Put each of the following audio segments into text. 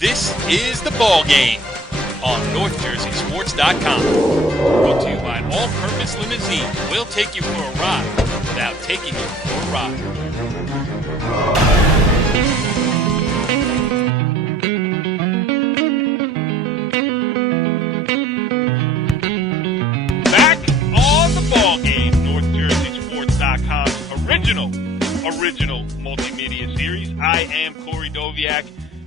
This is the Ballgame on NorthJerseySports.com. Brought to you by an all-purpose limousine. We'll take you for a ride without taking you for a ride. Back on the Ballgame, NorthJerseySports.com's original multimedia series. I am Corey Doviak,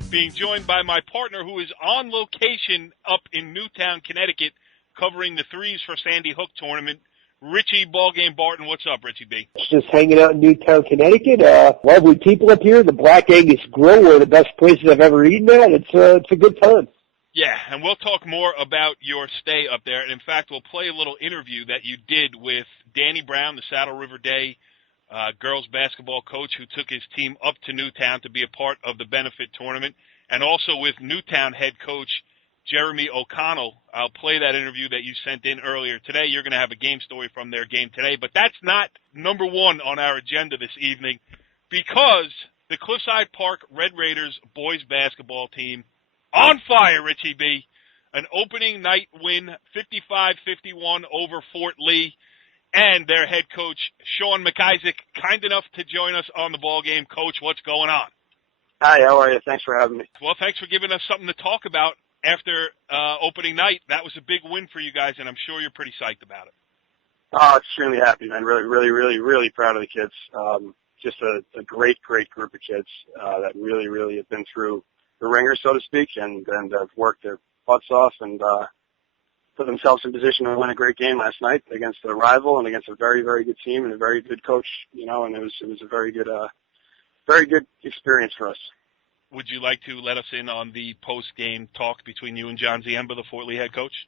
being joined by my partner who is on location up in Newtown, Connecticut, covering the Threes for Sandy Hook tournament, Richie Ballgame Barton. What's up, Richie B? Just hanging out in Newtown, Connecticut. Lovely people up here. The Black Angus Grill, one of the best places I've ever eaten at. It's a good time. Yeah, and we'll talk more about your stay up there. And in fact, we'll play a little interview that you did with Danny Brown, the Saddle River Day girls basketball coach who took his team up to Newtown to be a part of the benefit tournament, and also with Newtown head coach Jeremy O'Connell. I'll play that interview that you sent in earlier today. You're going to have a game story from their game today, but that's not number one on our agenda this evening, because the Cliffside Park Red Raiders boys basketball team on fire, Richie B. An opening night win, 55-51 over Fort Lee. And their head coach, Sean MacIsaac, kind enough to join us on the ball game. Coach, what's going on? Hi, how are you? Thanks for having me. Well, thanks for giving us something to talk about after opening night. That was a big win for you guys, and I'm sure you're pretty psyched about it. Oh, extremely happy, man. Really proud of the kids. Just a great group of kids that really have been through the ringer, so to speak, and have worked their butts off and put themselves in position to win a great game last night against a rival and against a very good team and a very good coach, and it was a very good experience for us. Would you like to let us in on the post-game talk between you and John Ziemba, the Fort Lee head coach?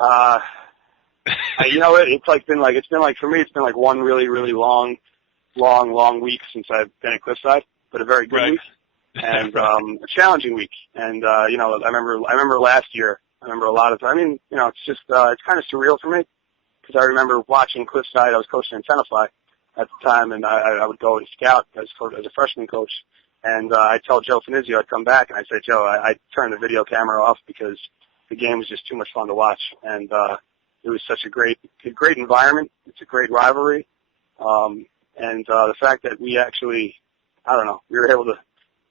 It's been for me, it's been like one really long week since I've been at Cliffside, but a very good week and a challenging week. And I remember last year. I remember a lot of time. It's kind of surreal for me because I remember watching Cliffside. I was coaching in Tenafly at the time, and I would go and scout as a freshman coach. And I'd tell Joe Finizio I'd come back, and I'd say, Joe, I'd turn the video camera off because the game was just too much fun to watch. And it was such a great environment. It's a great rivalry. And the fact that we actually, we were able to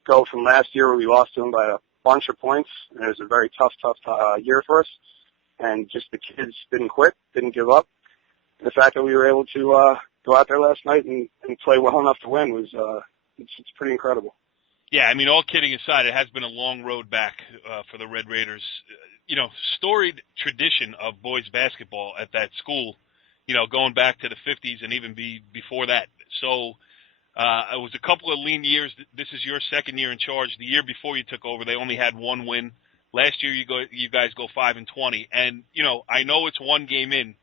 go from last year where we lost to them by a bunch of points, and it was a very tough year for us, and just the kids didn't quit, didn't give up. And the fact that we were able to go out there last night and play well enough to win was it's pretty incredible. Yeah, all kidding aside, it has been a long road back for the Red Raiders. Storied tradition of boys basketball at that school, going back to the 50s and even before that. So it was a couple of lean years. This is your second year in charge. The year before you took over, they only had one win. Last year, you guys go 5-20, and I know it's one game in,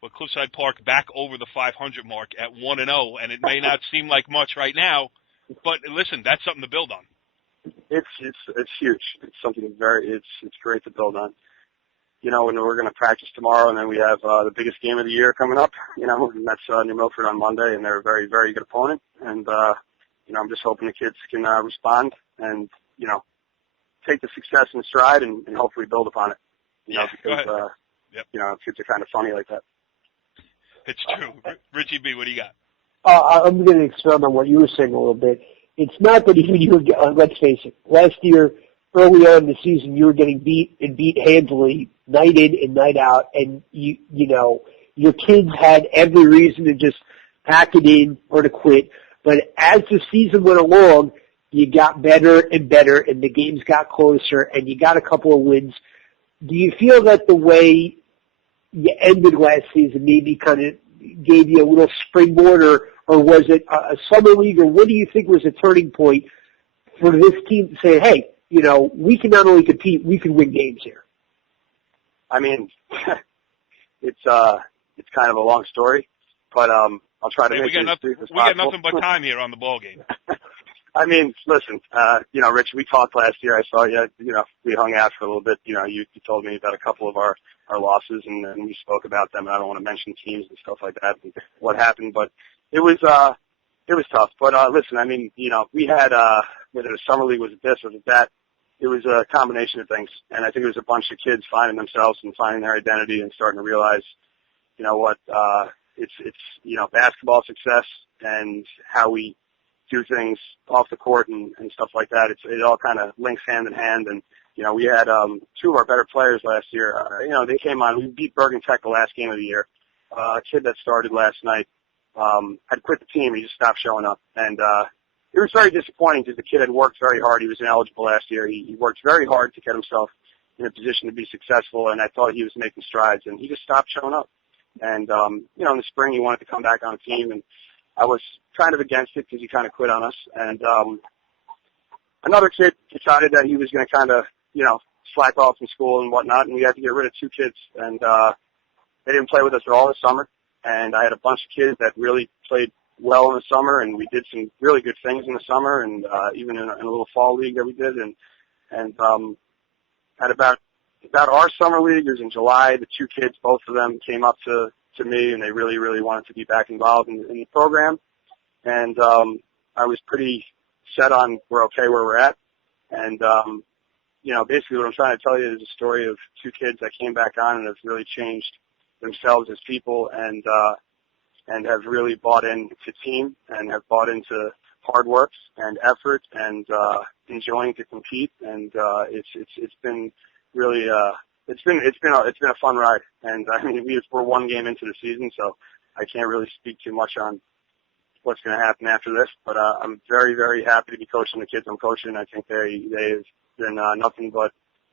but Cliffside Park back over the 500 mark at 1-0, and it may not seem like much right now, but listen, that's something to build on. It's huge. It's something it's great to build on. When we're going to practice tomorrow, and then we have the biggest game of the year coming up, and that's New Milford on Monday, and they're a very good opponent. And, I'm just hoping the kids can respond and, take the success in stride and hopefully build upon it. Because, kids are kind of funny like that. It's true. Richie B, what do you got? I'm going to expand on what you were saying a little bit. It's not that even you were, let's face it, last year, early on in the season, you were getting beat handily, night in and night out, and your kids had every reason to just pack it in or to quit. But as the season went along, you got better and better, and the games got closer, and you got a couple of wins. Do you feel that the way you ended last season maybe kind of gave you a little springboard, or was it a summer league, or what do you think was a turning point for this team to say, hey, we can not only compete, we can win games here? It's kind of a long story, but I'll try to make it as brief as possible. We got nothing but time here on the ball game. Listen, Rich, we talked last year. I saw you, we hung out for a little bit. You told me about a couple of our losses, and we spoke about them. I don't want to mention teams and stuff like that and what happened, but it was tough. But listen, we had whether the summer league was this or that, it was a combination of things. And I think it was a bunch of kids finding themselves and finding their identity and starting to realize, you know what, it's, you know, basketball success and how we do things off the court and stuff like that. It all kind of links hand in hand. And, you know, we had, two of our better players last year. You know, they came on. We beat Bergen Tech the last game of the year. A kid that started last night, had quit the team. He just stopped showing up. And, it was very disappointing because the kid had worked very hard. He was ineligible last year. He worked very hard to get himself in a position to be successful, and I thought he was making strides, and he just stopped showing up. And, you know, in the spring he wanted to come back on the team, and I was kind of against it because he kind of quit on us. And another kid decided that he was going to kind of, you know, slack off from school and whatnot, and we had to get rid of two kids. And they didn't play with us at all this summer, and I had a bunch of kids that really played well in the summer, and we did some really good things in the summer, and even in a little fall league that we did. And at about our summer league, it was in July, the two kids, both of them came up to me, and they really, really wanted to be back involved in the program. And I was pretty set on we're okay where we're at. And, you know, basically what I'm trying to tell you is a story of two kids that came back on and have really changed themselves as people, and have really bought into team and have bought into hard work and effort and enjoying to compete. And it's been really it's been a fun ride. And I mean, we're one game into the season, so I can't really speak too much on what's going to happen after this. But I'm very, very happy to be coaching the kids I'm coaching. I think they've been nothing but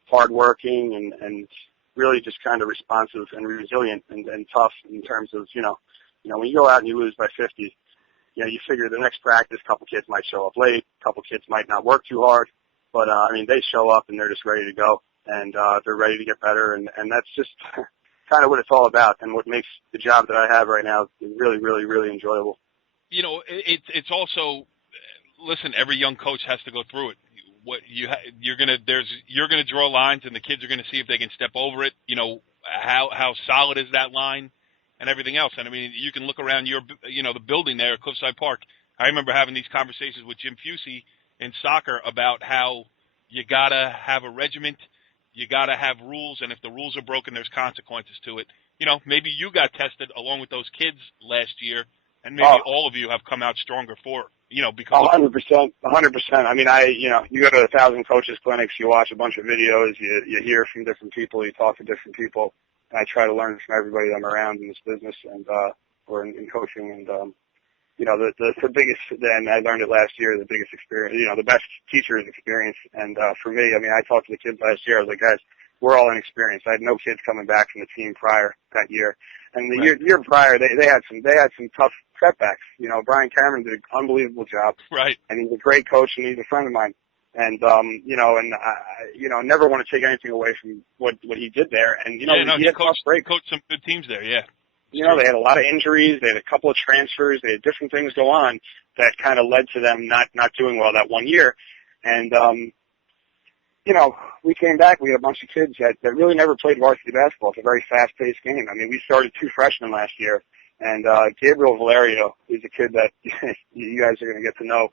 hardworking and really just kind of responsive and resilient and tough in terms of, you know, when you go out and you lose by 50, you know, you figure the next practice, a couple kids might show up late, a couple kids might not work too hard, but I mean, they show up and they're just ready to go, and they're ready to get better, and that's just kind of what it's all about, and what makes the job that I have right now really, really, really enjoyable. You know, it's also, listen, every young coach has to go through it. What you're gonna draw lines, and the kids are gonna see if they can step over it. You know, how solid is that line, and everything else. And I mean, you can look around the building there at Cliffside Park. I remember having these conversations with Jim Fusey in soccer about how you gotta have a regiment, you gotta have rules, and if the rules are broken, there's consequences to it. You know, maybe you got tested along with those kids last year, and maybe all of you have come out stronger for it. You know, because 100%. I mean, you go to 1,000 coaches clinics, you watch a bunch of videos, you hear from different people, you talk to different people. I try to learn from everybody I'm around in this business and or in coaching. And you know, the biggest, and I learned it last year, the biggest experience, you know, the best teacher is experience. And for me, I mean, I talked to the kids last year. I was like, guys, we're all inexperienced. I had no kids coming back from the team prior that year. And the year prior, they had some tough setbacks. You know, Brian Cameron did an unbelievable job. Right. And he's a great coach, and he's a friend of mine. And you know, and I never want to take anything away from what he did there. And you know, he had coached some good teams there. Yeah. You know, they had a lot of injuries. They had a couple of transfers. They had different things go on that kind of led to them not doing well that one year. And you know, we came back. We had a bunch of kids that really never played varsity basketball. It's a very fast-paced game. I mean, we started 2 freshmen last year. And Gabriel Valerio is a kid that you guys are going to get to know,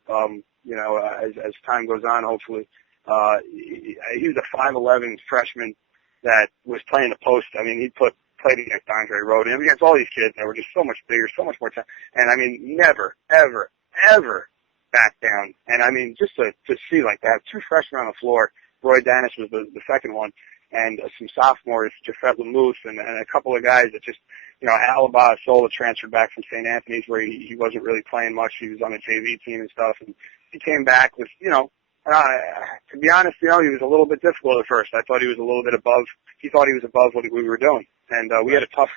you know, as time goes on, hopefully. He was a 5'11" freshman that was playing the post. I mean, he played against Andre Rhodes and against all these kids that were just so much bigger, so much more time. And, I mean, never, ever, ever back down. And, I mean, just to see like that, 2 freshmen on the floor. Roy Danis was the second one. And some sophomores, Jafet Lamousse, and a couple of guys that just, you know, Alaba Sola transferred back from St. Anthony's where he wasn't really playing much. He was on the JV team and stuff. And he came back with, you know, to be honest, you know, he was a little bit difficult at first. I thought he was a little bit above. He thought he was above what we were doing. And we had a tough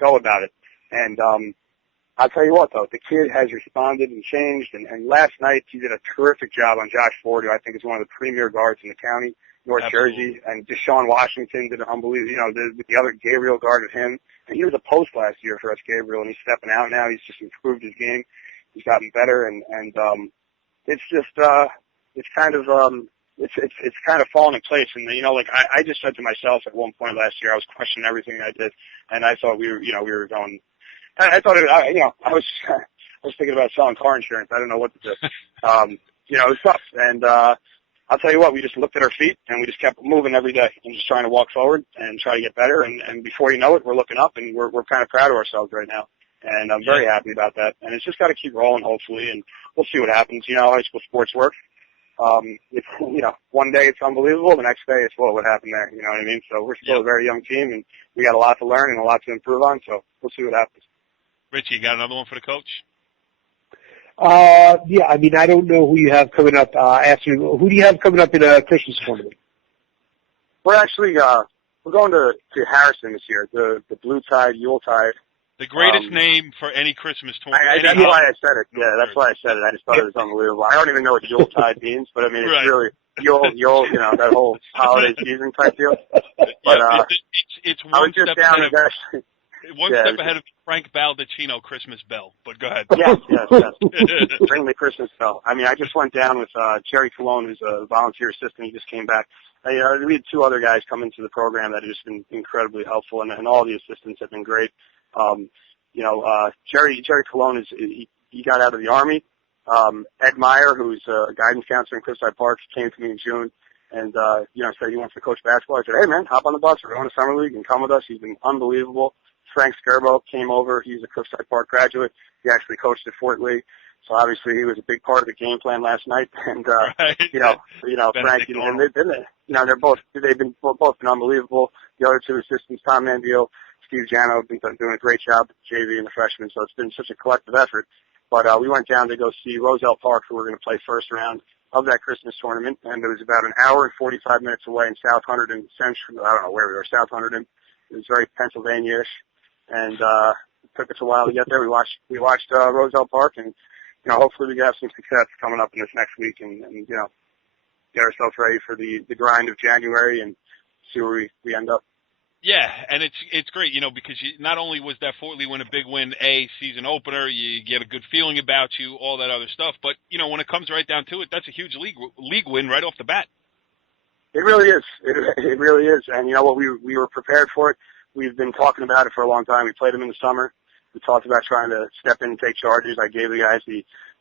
go about it. And I'll tell you what, though, the kid has responded and changed. And last night he did a terrific job on Josh Ford, who I think is one of the premier guards in the county. North Jersey, and Deshaun Washington did an unbelievable, you know, the other Gabriel guarded him, and he was a post last year for us, Gabriel, and he's stepping out now. He's just improved his game. He's gotten better, and it's just, it's kind of fallen in place. And, you know, like I just said to myself at one point last year, I was questioning everything I did, and I thought we were going, I thought I was thinking about selling car insurance. I don't know what to do. You know, it was tough, and, I'll tell you what, we just looked at our feet and we just kept moving every day and just trying to walk forward and try to get better. And before you know it, we're looking up and we're kind of proud of ourselves right now. And I'm very happy about that. And it's just got to keep rolling, hopefully, and we'll see what happens. You know how high school sports work. It's, you know, one day it's unbelievable, the next day it's, well, what happened there? You know what I mean? So we're still a very young team, and we got a lot to learn and a lot to improve on, so we'll see what happens. Richie, you got another one for the coach? Yeah, I mean, I don't know who you have coming up. Who do you have coming up in a Christmas tournament? We're actually, we're going to Harrison this year, the Blue Tide, Yuletide. The greatest name for any Christmas tournament. That's why I said it. Yeah, that's why I said it. I just thought it was unbelievable. I don't even know what Yuletide means, but I mean, it's really Yule, you know, that whole holiday season type deal. But it's I one was just step down ahead of one step ahead of Frank Baldacchino Christmas Bell. But go ahead. Yes. Ring the Christmas bell. I mean, I just went down with Jerry Colon, who's a volunteer assistant. He just came back. We had 2 other guys come into the program that have just been incredibly helpful, and all the assistants have been great. Jerry Colon he got out of the Army. Ed Meyer, who's a guidance counselor in Cliffside Park, came to me in June and, said he wants to coach basketball. I said, hey man, hop on the bus. We're going to summer league and come with us. He's been unbelievable. Frank Skirbo came over. He's a Cliffside Park graduate. He actually coached at Fort Lee. So obviously he was a big part of the game plan last night. And, Frank, and they've both been unbelievable. The other 2 assistants, Tom Mandio, Steve Jano, have been doing a great job with the JV and the freshmen. So it's been such a collective effort. But we went down to go see Roselle Park, who we're going to play first round of that Christmas tournament. And it was about an hour and 45 minutes away in South Hunterdon Central. I don't know where we were, South Hunterdon. It was very Pennsylvania-ish. And it took us a while to get there. We watched Roselle Park, and hopefully we can have some success coming up in this next week, and get ourselves ready for the grind of January and see where we end up. Yeah, and it's great, because not only was that Fort Lee win a big win, season opener, you get a good feeling about you, all that other stuff. But when it comes right down to it, that's a huge league win right off the bat. It really is. It really is. And you know what? We were prepared for it. We've been talking about it for a long time. We played them in the summer. We talked about trying to step in and take charges. I gave the guys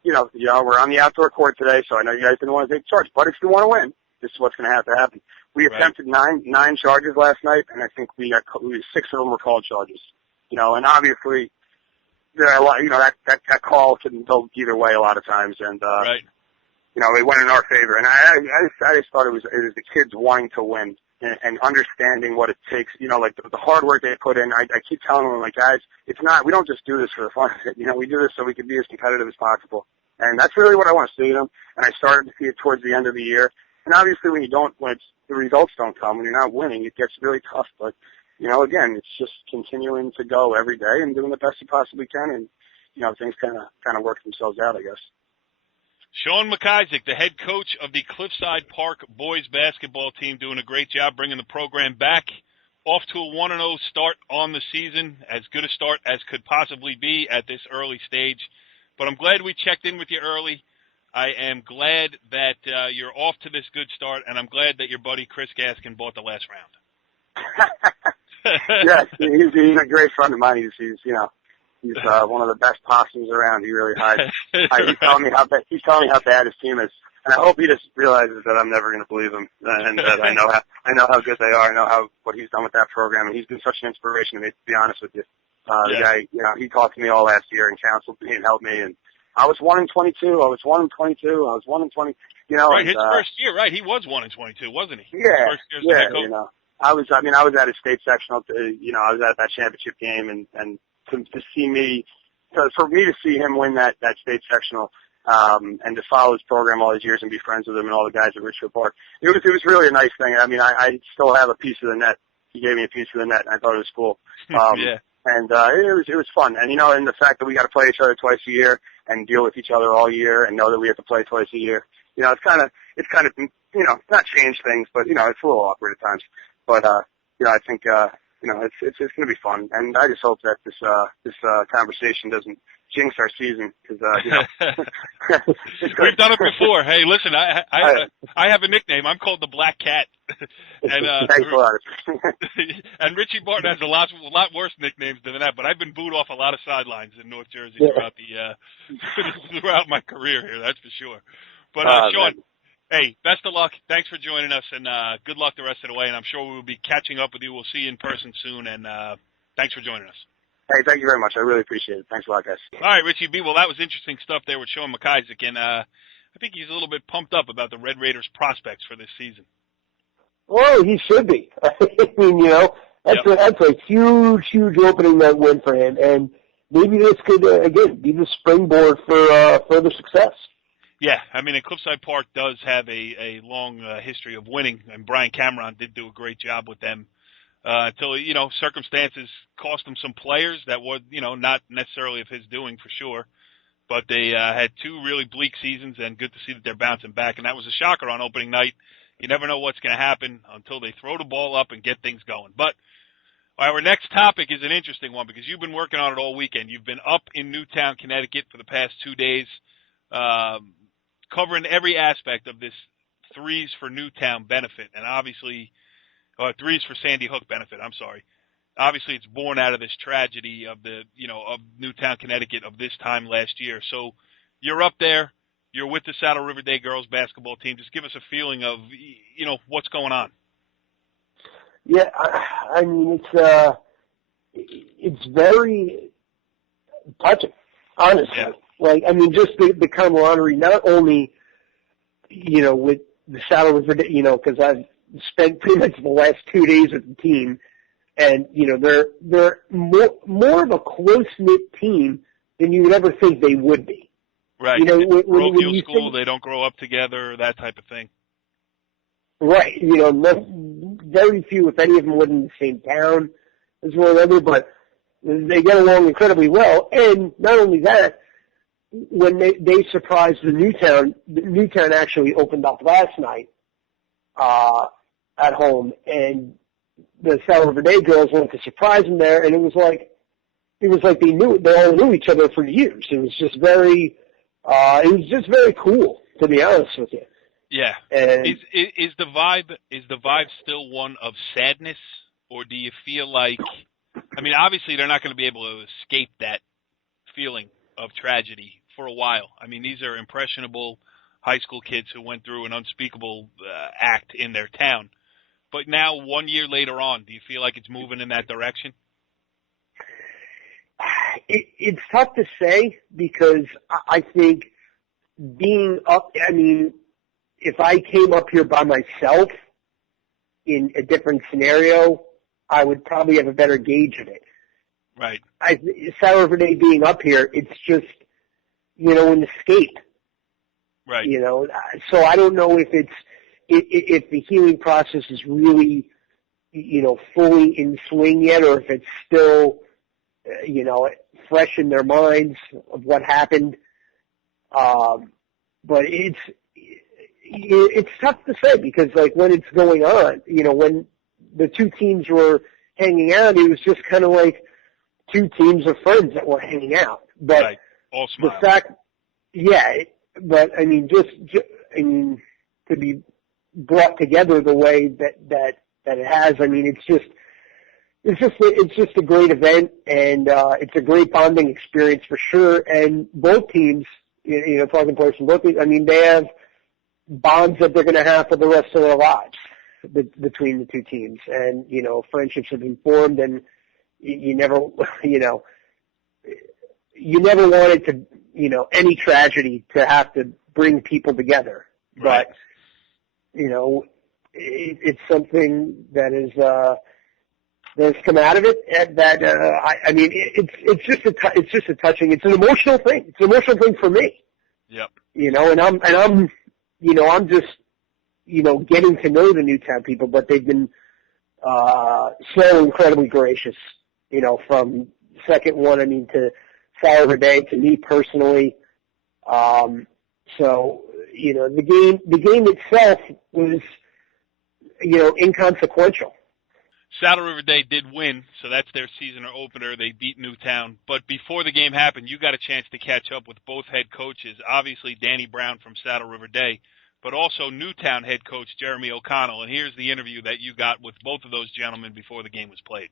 we're on the outdoor court today, so I know you guys didn't want to take charge. But if you want to win, this is what's going to have to happen. We attempted nine charges last night, and I think 6 of them were called charges. And obviously there are a lot. That call can go either way a lot of times, and it went in our favor. And I just thought it was the kids wanting to win and understanding what it takes. Like the hard work they put in. I keep telling them, like, guys, it's not. We don't just do this for the fun of it. We do this so we can be as competitive as possible. And that's really what I want to see them. And I started to see it towards the end of the year. And obviously, when the results don't come, when you're not winning, it gets really tough. But again, it's just continuing to go every day and doing the best you possibly can, and things kind of work themselves out, I guess. Sean MacIsaac, the head coach of the Cliffside Park boys basketball team, doing a great job bringing the program back. Off to a 1-0 start on the season, as good a start as could possibly be at this early stage. But I'm glad we checked in with you early. I am glad that you're off to this good start, and I'm glad that your buddy Chris Gaskin bought the last round. Yes, he's a great friend of mine. He's one of the best possums around. He really hides. He's telling me how bad his team is, and I hope he just realizes that I'm never going to believe him, and that I know how good they are. I know what he's done with that program, and he's been such an inspiration to me. To be honest with you, the guy, he talked to me all last year and counseled me and helped me, and I was 1-22. I was 1-22. I was 1-20. Right, his first year, right? He was 1-22, wasn't he? Yeah, first year as the head coach. I was at a state sectional. I was at that championship game, and to see me, for me to see him win that state sectional, and to follow his program all these years and be friends with him and all the guys at Richfield Park, it was really a nice thing. I mean, I still have a piece of the net. He gave me a piece of the net, and I thought it was cool. Yeah. And it was fun. And and the fact that we got to play each other twice a year and deal with each other all year and know that we have to play twice a year. It's kind of not changed things, but it's a little awkward at times. But I think it's going to be fun, and I just hope that this conversation doesn't jinx our season, because we've done it before. Hey, listen, I have a nickname. I'm called the Black Cat, and thanks a lot. And Richie Barton has a lot worse nicknames than that. But I've been booed off a lot of sidelines in North Jersey throughout my career here. That's for sure. But Sean, Hey, best of luck. Thanks for joining us, and good luck the rest of the way. And I'm sure we will be catching up with you. We'll see you in person soon, and thanks for joining us. Hey, thank you very much. I really appreciate it. Thanks a lot, guys. All right, Richie B. Well, that was interesting stuff there with Sean MacIsaac, and I think he's a little bit pumped up about the Red Raiders' prospects for this season. Well, he should be. I mean, that's a huge opening night win for him, and maybe this could again be the springboard for further success. Yeah, I mean, and Cliffside Park does have a long history of winning, and Brian Cameron did do a great job with them until, circumstances cost them some players that were, not necessarily of his doing for sure. But they had two really bleak seasons, and good to see that they're bouncing back. And that was a shocker on opening night. You never know what's going to happen until they throw the ball up and get things going. But our next topic is an interesting one because you've been working on it all weekend. You've been up in Newtown, Connecticut for the past 2 days, covering every aspect of this Threes for Newtown benefit, and obviously, Threes for Sandy Hook benefit, I'm sorry. Obviously, it's born out of this tragedy of of Newtown, Connecticut of this time last year. So you're up there, you're with the Saddle River Day girls basketball team. Just give us a feeling of, what's going on. Yeah, I mean, it's very touching, honestly. Yeah. Like, I mean, just the camaraderie, not only, with the Saddle River, because I've spent pretty much the last 2 days with the team, and, they're more of a close-knit team than you would ever think they would be. Right. When you school, they don't grow up together, that type of thing. Right. Very few, if any of them, live in the same town as one another, but they get along incredibly well. And not only that, when they surprised Newtown actually opened up last night at home, and the Saddle River Day girls went to surprise them there, and it was like they all knew each other for years. It was just very cool, to be honest with you. Yeah. And is the vibe still one of sadness, or do you feel like, I mean, obviously they're not going to be able to escape that feeling of tragedy for a while. I mean, these are impressionable high school kids who went through an unspeakable act in their town. But now, 1 year later on, do you feel like it's moving in that direction? It's tough to say because I think being up, I mean, if I came up here by myself in a different scenario, I would probably have a better gauge of it. Right. Saddle River Day being up here, it's just, an escape. Right. So I don't know if if the healing process is really, fully in swing yet, or if it's still, fresh in their minds of what happened. But it's tough to say because, like, when it's going on, when the two teams were hanging out, it was just kind of like two teams of friends that were hanging out. But right. All smiles. the fact, but I mean, to be brought together the way that it has, I mean, it's just a great event, and it's a great bonding experience for sure. And both teams, talking players from both teams, I mean, they have bonds that they're going to have for the rest of their lives between the two teams. And, friendships have been formed, and you never wanted to, any tragedy to have to bring people together. Right. But, it's something that is, that's come out of it. I mean, it's just a touching. It's an emotional thing. It's an emotional thing for me. Yep. And I'm just, getting to know the Newtown people, but they've been so incredibly gracious. From second one, I mean, to Saddle River Day, to me personally. So the game itself was, inconsequential. Saddle River Day did win, so that's their season opener. They beat Newtown. But before the game happened, you got a chance to catch up with both head coaches, obviously Danny Brown from Saddle River Day, but also Newtown head coach Jeremy O'Connell. And here's the interview that you got with both of those gentlemen before the game was played.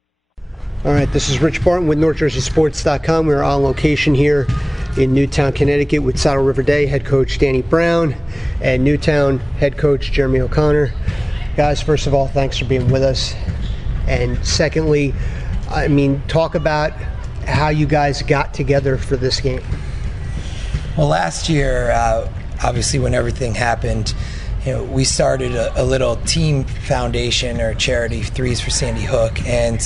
All right, this is Rich Barton with NorthJerseySports.com. We're on location here in Newtown, Connecticut with Saddle River Day head coach Danny Brown and Newtown head coach Jeremy O'Connor. Guys, first of all, thanks for being with us. And secondly, talk about how you guys got together for this game. Well, last year, obviously when everything happened, we started a little team foundation or charity, Threes for Sandy Hook, and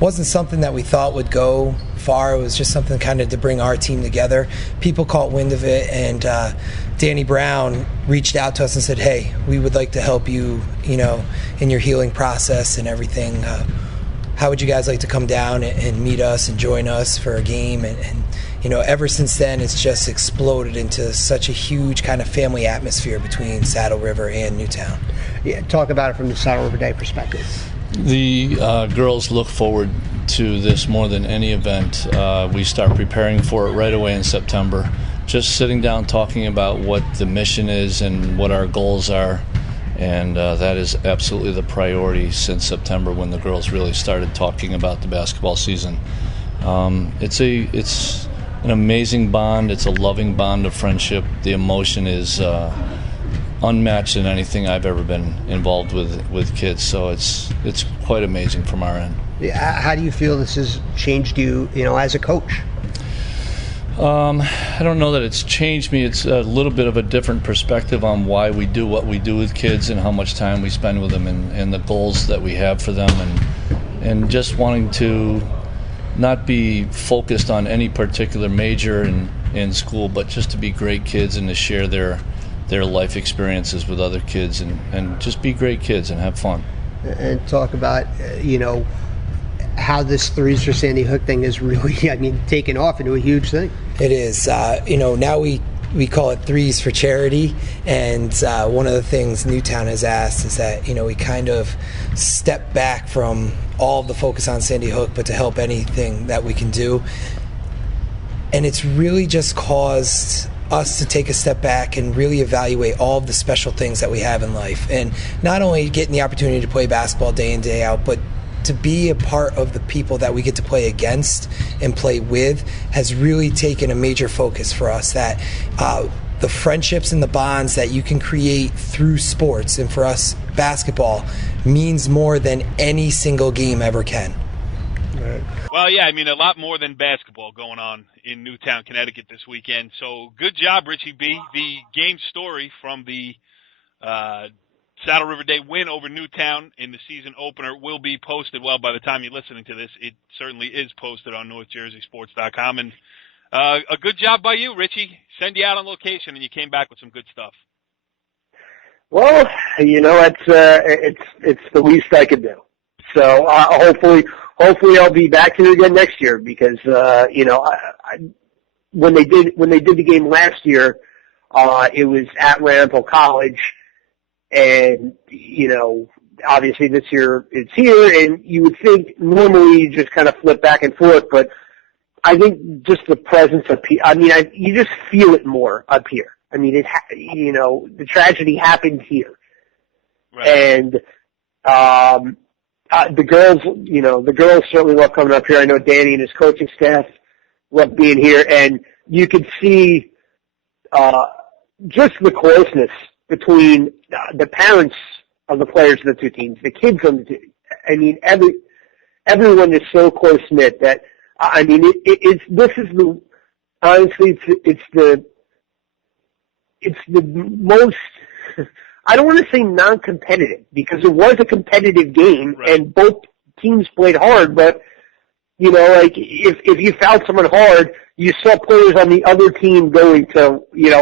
wasn't something that we thought would go far. It was just something kind of to bring our team together. People caught wind of it, and Danny Brown reached out to us and said, hey, we would like to help you, in your healing process and everything. How would you guys like to come down and meet us and join us for a game? And ever since then, it's just exploded into such a huge kind of family atmosphere between Saddle River and Newtown. Yeah, talk about it from the Saddle River Day perspective. The girls look forward to this more than any event. We start preparing for it right away in September. Just sitting down talking about what the mission is and what our goals are. And that is absolutely the priority since September when the girls really started talking about the basketball season. It's an amazing bond. It's a loving bond of friendship. The emotion is unmatched in anything I've ever been involved with kids. So it's quite amazing from our end. How do you feel this has changed you, as a coach? I don't know that it's changed me. It's a little bit of a different perspective on why we do what we do with kids and how much time we spend with them and the goals that we have for them and just wanting to not be focused on any particular major in school, but just to be great kids and to share their life experiences with other kids and just be great kids and have fun. And talk about, how this Threes for Sandy Hook thing is really, taken off into a huge thing. It is. Now we call it Threes for Charity, and one of the things Newtown has asked is that, we kind of step back from all of the focus on Sandy Hook, but to help anything that we can do. And it's really just caused us to take a step back and really evaluate all of the special things that we have in life. And not only getting the opportunity to play basketball day in, day out, but to be a part of the people that we get to play against and play with has really taken a major focus for us, that the friendships and the bonds that you can create through sports, and for us, basketball, means more than any single game ever can. Right. Well, yeah, a lot more than basketball going on in Newtown, Connecticut this weekend. So good job, Richie B. The game story from the Saddle River Day win over Newtown in the season opener will be posted. Well, by the time you're listening to this, it certainly is posted on NorthJerseySports.com. And a good job by you, Richie. Send you out on location, and you came back with some good stuff. Well, it's the least I could do. So hopefully I'll be back here again next year because when they did the game last year, it was at Ramapo College. And, obviously this year it's here, and you would think normally you just kind of flip back and forth, but I think just the presence of people, you just feel it more up here. The tragedy happened here. Right. And, the girls certainly love coming up here. I know Danny and his coaching staff love being here, and you could see, just the closeness between the parents of the players of the two teams, the kids on the team. Everyone is so close knit that it's the most. I don't want to say non-competitive because it was a competitive game, right, and both teams played hard. But if you fouled someone hard, you saw players on the other team going to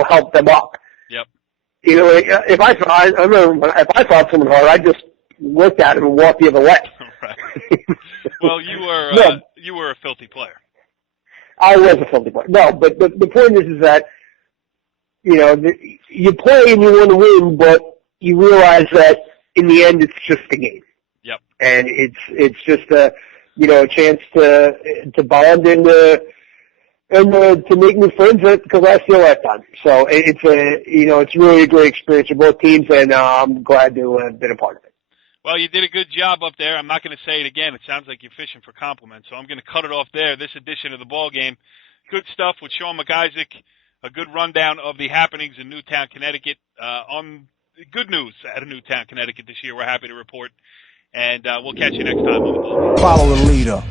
help them up. Yep. If I thought someone hard, I just looked at him and walked the other way. Right. Well, you were a filthy player. I was a filthy player. No, but the point is that you play and you want to win, but you realize that in the end it's just a game. Yep. And it's just a chance to bond and to make new friends that could last you a lifetime. So it's really a great experience for both teams, and I'm glad to have been a part of it. Well, you did a good job up there. I'm not going to say it again. It sounds like you're fishing for compliments, so I'm going to cut it off there. This edition of the ball game, good stuff with Sean MacIsaac. A good rundown of the happenings in Newtown, Connecticut. On good news out of Newtown, Connecticut this year. We're happy to report, and we'll catch you next time on the ball game. Follow the leader.